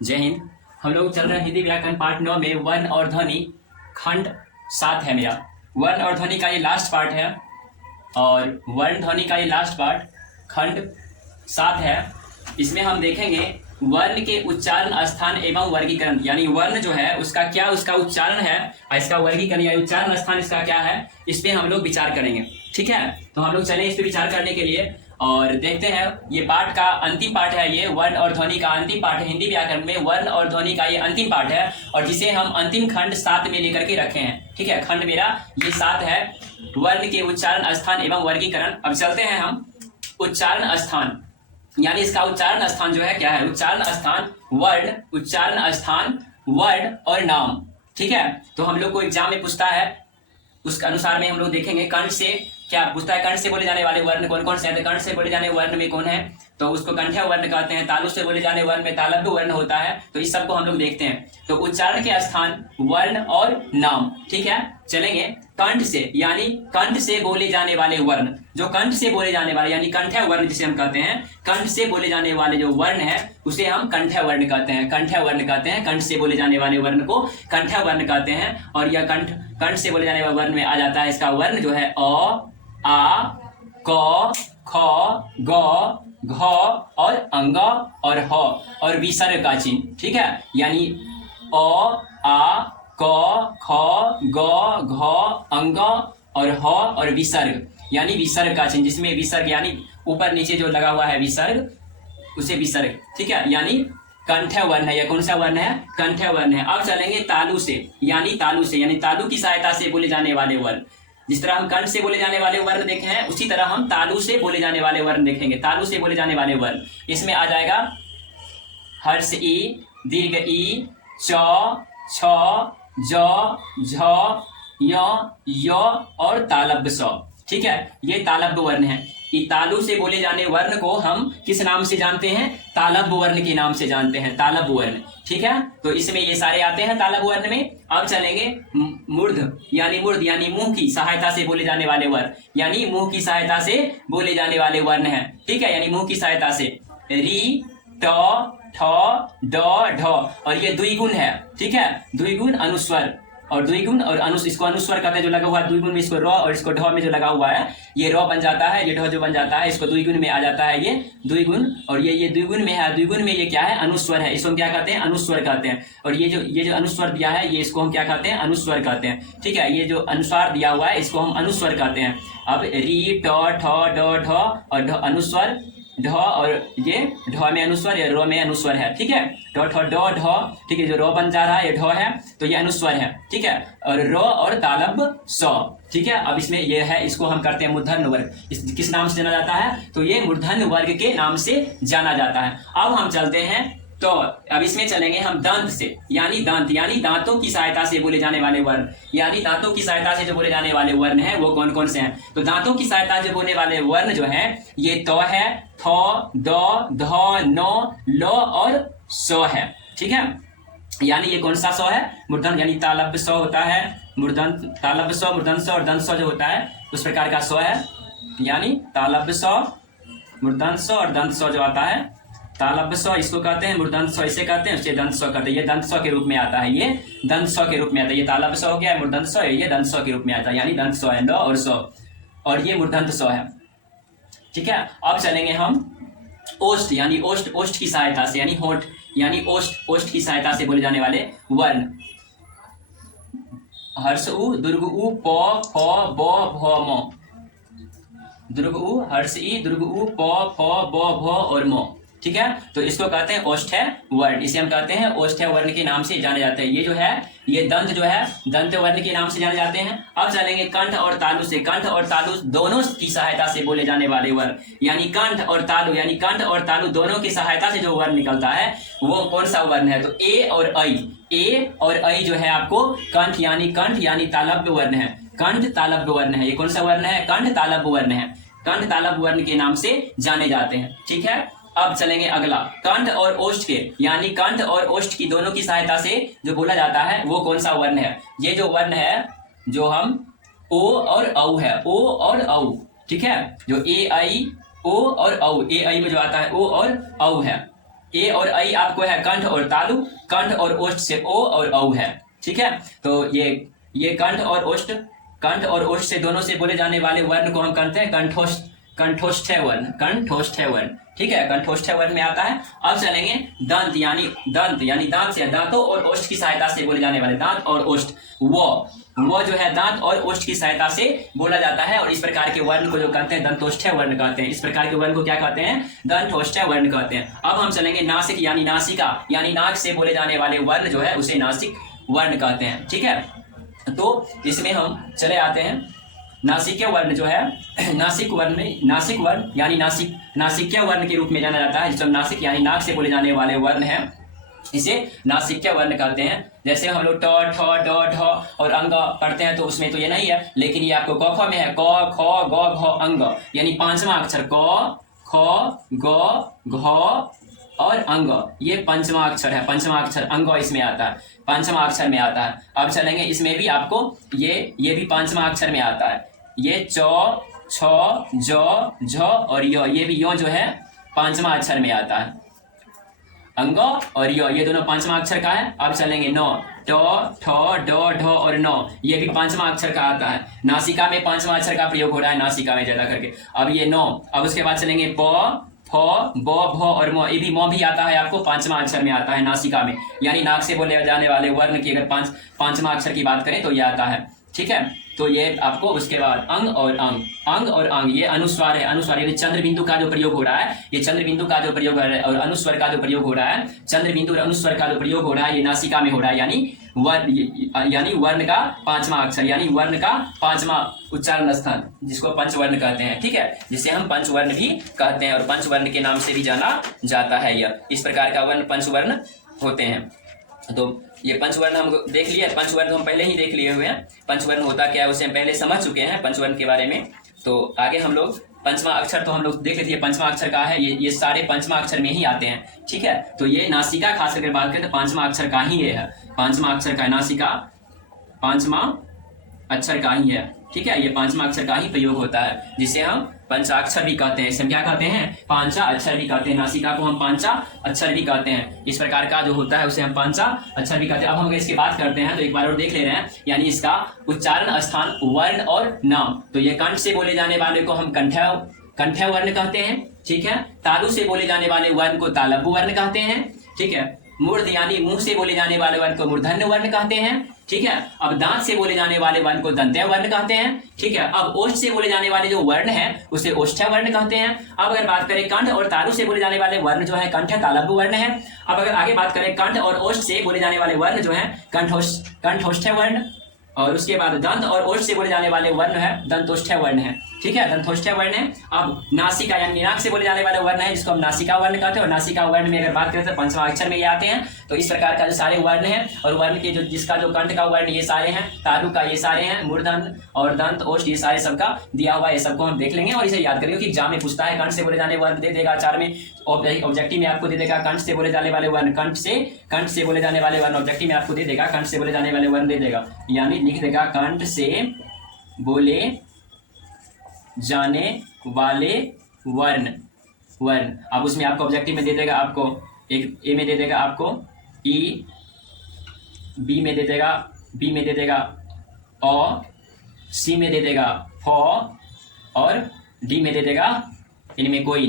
जय हिंद। हम लोग चल रहे हैं हिंदी व्याकरण पार्ट 9 में वर्ण और ध्वनि खंड 7 है मेरा। वर्ण और ध्वनि का ये लास्ट पार्ट है और वर्ण ध्वनि का ये लास्ट पार्ट खंड 7 है। इसमें हम देखेंगे वर्ण के उच्चारण स्थान एवं वर्गीकरण, यानी वर्ण जो है उसका क्या उसका उच्चारण है और इसका वर्गीकरण या उच्चारण स्थान इसका क्या है, इस पे हम लोग विचार करेंगे। ठीक है, तो हम लोग चले इस पे विचार करने के लिए और देखते हैं। ये पाठ का अंतिम पाठ है, ये वर्ण और ध्वनि का अंतिम पाठ है। हिंदी व्याकरण में वर्ण और ध्वनि का ये अंतिम पाठ है और जिसे हम अंतिम खंड 7 में लेकर के रखे हैं। ठीक है, खंड मेरा ये 7 है, वर्ण के उच्चारण स्थान एवं वर्गीकरण। अब चलते हैं हम उच्चारण स्थान, यानी इसका उच्चारण स्थान जो है क्या है। उच्चारण स्थान वर्ण, उच्चारण स्थान वर्ण और नाम। ठीक है, तो हम लोग को एग्जाम में पूछता है, उसके अनुसार में हम लोग देखेंगे कंठ से क्या पूछता है। कंठ से बोले जाने वाले वर्ण कौन कौन से हैं, तो कंठ से बोले जाने वर्ण में कौन है, तो उसको कंठ्य वर्ण कहते हैं। तालु से बोले जाने वर्ण में तालव्य वर्ण होता है। तो इस सब को हम लोग देखते हैं। तो उच्चारण के स्थान वर्ण और नाम। ठीक है, चलेंगे कंठ से, यानी कंठ से बोले जाने वाले वर्ण, जो कंठ से बोले जाने वाले यानी कंठ्य वर्ण जिसे हम कहते हैं। कंठ से बोले जाने वाले जो वर्ण है उसे हम कंठ्य वर्ण कहते हैं। कंठ्य वर्ण कहते हैं, कंठ से बोले जाने वाले वर्ण को कंठ्य वर्ण कहते हैं। और यह कंठ से बोले जाने वाले वर्ण में आ जाता है इसका वर्ण जो है अ, आ, क, ख, ग, घ और अंग और ह और विसर्ग का चिन्ह। ठीक है, यानी अ, आ, क, ख, ग, घ, अंग और ह और विसर्ग, यानी विसर्ग का चिन्ह, जिसमें विसर्ग यानी ऊपर नीचे जो लगा हुआ है विसर्ग, उसे विसर्ग। ठीक है, यानी कंठ्य वर्ण है। यह कौन सा वर्ण है, कंठ्य वर्ण है। अब चलेंगे तालु से, यानी तालु से, यानी तालु की सहायता से बोले जाने वाले वर्ण। जिस तरह हम कंठ से बोले जाने वाले वर्ण देखे हैं, उसी तरह हम तालु से बोले जाने वाले वर्ण देखेंगे। तालु से बोले जाने वाले वर्ण, इसमें आ जाएगा हर्ष ई, दीर्घ ई, च, छ, ज, झ, य और तालव्य स। ठीक है, ये तालव्य वर्ण है। तालु से बोले जाने वर्ण को हम किस नाम से जानते हैं, तालव्य वर्ण के नाम से जानते हैं, तालव्य वर्ण। ठीक है, तो इसमें ये सारे आते हैं तालव्य वर्ण में। अब चलेंगे मूर्ध, यानी मुंह की सहायता से बोले जाने वाले वर्ण, यानी मुंह की सहायता से बोले जाने वाले वर्ण है। ठीक है, यानी मुंह की सहायता से री, ट, ठ, ड, ढ और ये द्विगुण है। ठीक है, द्विगुण अनुस्वर और द्विगुण और इसको अनुस्वर कहते हैं। जो लगा हुआ है द्विगुण में, इसको र और इसको ढ में जो लगा हुआ है ये र बन जाता है, ये ढ जो बन जाता है इसको द्विगुण में आ जाता है ये द्विगुण। और ये द्विगुण में है, द्विगुण में ये क्या है, अनुस्वर है। इसको हम क्या कहते हैं, अनुस्वर कहते हैं। और ये जो अनुस्वर दिया है ये इसको हम क्या कहते हैं, अनुस्वर कहते हैं। ठीक है, ये जो अनुस्वार दिया हुआ है इसको हम अनुस्वर कहते हैं। अब री, ट, ठ, ड, ढ और ढ अनुस्वर, ढ और ये ढ में अनुस्वर, ये र में अनुस्वर है। ठीक है, ढ, ठ, ड, ढ। ठीक है, जो र बन जा रहा है ये ढ है, तो ये अनुस्वर है। ठीक है, और र और तालव्य स। ठीक है, अब इसमें ये है, इसको हम करते हैं मूर्धन्य वर्ग। किस नाम से जाना जाता है, तो ये मूर्धन्य वर्ग के नाम से जाना जाता है। अब हम चलते हैं, तो अब इसमें चलेंगे हम दंत से, यानी दंत, यानी दांतों की सहायता से बोले जाने वाले वर्ण, यानी दांतों की सहायता से जो बोले जाने वाले वर्ण है वो कौन कौन से हैं। तो दांतों की सहायता से बोलने वाले वर्ण जो है ये त है, थ, द, ध, न, ल और स है। ठीक है, यानी ये कौन सा स है, मूर्धन्य, यानी तालव्य स होता है, मूर्धन्य तालव्य स, मूर्धन्य स और दंत स जो होता है उस प्रकार का स है। यानी तालव्य स, मूर्धन्य स और दंत स जो आता है, तालव्य स इसको कहते हैं, मूर्धन्य स इसे कहते हैं, उसे दंत स कहते हैं। ये दंत स के रूप में आता है, ये दंत स के रूप में आता है। ये तालव्य स हो गया, मूर्धन्य स, ये दंत स के रूप में आता है, यानी दंत स है, ल और स, और ये मूर्धन्य स है। ठीक है, अब चलेंगे हम ओष्ठ, यानी ओष्ठ की सहायता से, यानी होठ, यानी ओष्ठ की सहायता से बोले जाने वाले वर्ण। हर्ष उ, दीर्घ उ, प, फ, ब, भ, म। दीर्घ उ, हर्ष ई, दीर्घ उ, प, फ, ब, भ और म। ठीक है, तो इसको कहते हैं ओष्ठ्य वर्ण, इसे हम कहते हैं ओष्ठ्य वर्ण के नाम से जाने जाते हैं। ये जो है ये दंत जो है दंत वर्ण के नाम से जाने जाते हैं। अब चलेंगे कंठ और तालु से, कंठ और तालु दोनों की सहायता से बोले जाने वाले वर्ण, यानी कंठ और तालु, यानी कंठ और तालु दोनों की सहायता से जो वर्ण निकलता है वो कौन सा वर्ण है, तो ए और ऐ। ए और ऐ जो है आपको कंठ यानी तालव्य वर्ण है, कंठ तालव्य वर्ण है। ये कौन सा वर्ण है, कंठ तालव्य वर्ण है, कंठ तालव्य वर्ण के नाम से जाने जाते हैं। ठीक है, अब चलेंगे अगला, कंठ और ओष्ठ के, यानी कंठ और ओष्ठ की दोनों की सहायता से जो बोला जाता है वो कौन सा वर्ण है। ये जो वर्ण है जो हम ओ और औ है, ओ और औ। ठीक है, जो ए आई ओ और औ, ए आई में जो आता है ओ और औ है। ए और ऐ आपको है कंठ और तालु, कंठ और ओष्ठ से ओ और औ है। ठीक है, तो ये कंठ और ओष्ठ से दोनों से बोले जाने वाले वर्ण को हम कहते हैं कंठोष्ठ्य वर्ण। ठीक है, कंठोष्ठ्य वर्ण में आता है। अब चलेंगे दंत यानी दांत से, दांतों और ओष्ठ की सहायता से बोले जाने वाले, दांत और ओष्ठ, वो जो है दांत और ओष्ठ की सहायता से बोला जाता है। और इस प्रकार के वर्ण को जो कहते हैं दंतोष्ठ्य वर्ण कहते हैं। इस प्रकार के वर्ण को क्या कहते हैं? दंतोष्ठ्य वर्ण कहते हैं। अब हम चलेंगे नासिक यानी नासिका यानी नाक से बोले जाने वाले वर्ण जो है उसे नासिक वर्ण कहते हैं। ठीक है, तो इसमें हम चले आते हैं। नासिक्य वर्ण जो है, नासिक वर्ण यानी नासिक्य वर्ण के रूप में जाना जाता है। जिसमें नासिक यानी नाक से बोले जाने वाले वर्ण है, इसे नासिक्य वर्ण कहते हैं। जैसे हम लोग ट, ठ, ड, ढ और अंग पढ़ते हैं तो उसमें तो ये नहीं है, लेकिन ये आपको क, ख में है। क, ख, ग, घ, अंग यानी पांचवा अक्षर क, ख, ग, घ और अंग, ये पंचमा अक्षर है। पंचमा अक्षर अंग इसमें आता है, पंचमा अक्षर में आता है। अब चलेंगे इसमें भी आपको ये भी पांचमा अक्षर में आता है। ये च, छ, ज, झ और य, ये भी यो जो है पांचवा अक्षर में आता है। अंग और ये दोनों पांचवा अक्षर का है। अब चलेंगे न, ट, ठ, ड, ढ और न, ये भी पांचवा अक्षर का आता है। नासिका में पांचवा अक्षर का प्रयोग हो रहा है, नासिका में ज्यादा करके। अब ये न, अब उसके बाद चलेंगे प, फ, ब, भ और म, ये भी म भी आता है आपको पांचवा अक्षर में आता है नासिका में। यानी नाक से बोले जाने वाले वर्ण की अगर पांचवा अक्षर की बात करें तो ये आता है। ठीक है, तो ये आपको उसके बाद अंग और अंग, ये अनुस्वार है। अनुस्वार यानी चंद्र बिंदु का जो प्रयोग हो रहा है, ये चंद्र बिंदु का जो प्रयोग है और अनुस्वर का जो प्रयोग हो रहा है, चंद्र बिंदु और अनुस्वर का जो प्रयोग हो रहा है, ये नासिका में हो रहा है। यानी वर्ण का पांचवा अक्षर, यानी वर्ण का पांचवा उच्चारण स्थान, जिसको पंचवर्ण कहते हैं। ठीक है, जिसे हम पंचवर्ण भी कहते हैं और पंचवर्ण के नाम से भी जाना जाता है। यह इस प्रकार का वर्ण पंचवर्ण होते हैं। तो ये पंचवर्ण हम देख लिए, पंचवर्ण हम पहले ही देख लिए हुए हैं। पंचवर्ण होता क्या है उसे हम पहले समझ चुके हैं पंचवर्ण के बारे में। तो आगे हम लोग पंचमा अक्षर तो हम लोग देख लेते हैं, पंचमा अक्षर का है, ये सारे पंचमा अक्षर में ही आते हैं। ठीक है, तो ये नासिका खास करके बात करें तो पांचवा अक्षर का ही ये है, पांचवा अक्षर का नासिका पांचवा अक्षर का ही है। ठीक है, ये पांचवा अक्षर का ही प्रयोग होता है, जिसे हम पंचाक्षर भी कहते हैं। इसे हम क्या कहते हैं? पांचा अक्षर भी कहते हैं। नासिका को हम पांचा अक्षर भी कहते हैं। इस प्रकार का जो होता है उसे हम पांचा अक्षर भी कहते हैं। अब हम अगर इसकी बात करते हैं तो एक बार और देख ले रहे हैं, यानी इसका उच्चारण स्थान वर्ण और नाम। तो ये कंठ से बोले जाने वाले को हम कंठ्य वर्ण कहते हैं। ठीक है, तालु से बोले जाने वाले वर्ण को तालव्य वर्ण कहते हैं। ठीक है, मूर्ध यानी मुंह से बोले जाने वाले वर्ण को मूर्धन्य वर्ण कहते हैं। ठीक है, अब दांत से बोले जाने वाले वर्ण को दंत्य वर्ण कहते हैं। ठीक है, अब ओष्ठ से बोले जाने वाले जो वर्ण है उसे ओष्ठ्य वर्ण कहते हैं। अब अगर बात करें कंठ और तालु से बोले जाने वाले वर्ण जो है कंठ्य तालव्य वर्ण है। अब अगर आगे बात करें कंठ और ओष्ठ से बोले जाने वाले वर्ण जो है कंठोष्ठ्य वर्ण, और उसके बाद दंत और ओष्ठ से बोले जाने वाले वर्ण है दंतोष्ठ्य वर्ण है। ठीक है, दंतोष्ठ्य वर्ण है। अब नासिका यानी नाक से बोले जाने वाले वर्ण है जिसको हम नासिका वर्ण कहते हैं। और नासिका वर्ण में अगर बात करें तो पंचमा अक्षर में ये आते हैं। तो इस प्रकार का जो सारे वर्ण हैं और वर्ण के जिसका जो कंठ का वर्ण ये सारे हैं, तालु का ये सारे हैं, मूर्धन्य और दंत ओष्ठ ये सारे सबका दिया हुआ है। ये सबको हम देख लेंगे और इसे याद करेंगे कि एग्जाम में पूछता है। कंठ से बोले जाने वर्ण दे देगा, 4 में ऑब्जेक्टिव में आपको दे देगा कंठ से बोले जाने वाले वर्ण, कंठ से बोले जाने वाले वर्ण ऑब्जेक्टिव में आपको दे देगा, कंठ से बोले जाने वाले वर्ण दे देगा, यानी लिख देगा कंठ से बोले जाने वाले वर्ण। अब उसमें आपको ऑब्जेक्टिव में दे देगा, आपको एक ए में दे देगा, आपको ई, बी में दे देगा अ, सी में दे देगा फ और डी में दे देगा इनमें कोई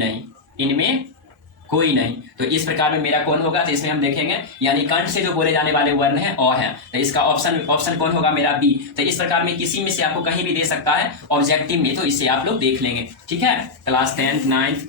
नहीं। तो इस प्रकार में मेरा कौन होगा? तो इसमें हम देखेंगे यानी कंठ से जो बोले जाने वाले वर्ण है अ है, तो इसका ऑप्शन कौन होगा? मेरा बी। तो इस प्रकार में किसी में से आपको कहीं भी दे सकता है ऑब्जेक्टिव में, तो इसे आप लोग देख लेंगे। ठीक है, क्लास 10th 9th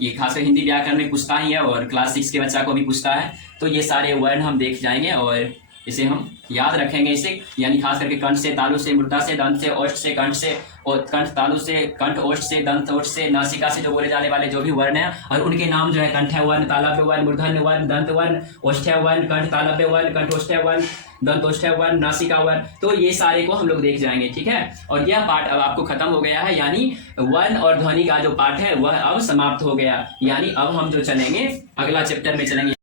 ये खासकर हिंदी व्याकरण में पूछता ही है और क्लास 6 के बच्चा को भी पूछता है। तो ये सारे वर्ण हम देख जाएंगे और इसे हम याद रखेंगे। इसे यानी खास करके कंठ से, तालु से, मृदा से, दंत से, ओष्ठ से, कंठ से, और कंठ तालु से, कंठ ओष्ठ से, दंत ओष्ठ से, नासिका से जो बोले जाने वाले जो भी वर्ण है और उनके नाम जो है कंठ्य वर्ण, तालव्य वर्ण, मूर्धन्य वर्ण, दंत वर्ण, ओष्ठ्य वर्ण, कंठ तालव्य वर्ण, कंठोष्ठ्य वर्ण, दंतोष्ठ्य वर्ण, नासिका वर्ण। तो ये सारे को हम लोग देख जाएंगे। ठीक है, और यह पाठ अब आपको खत्म हो गया है, यानी वर्ण और ध्वनि का जो पाठ है वह अब समाप्त हो गया। यानी अब हम जो चलेंगे अगला चैप्टर में चलेंगे।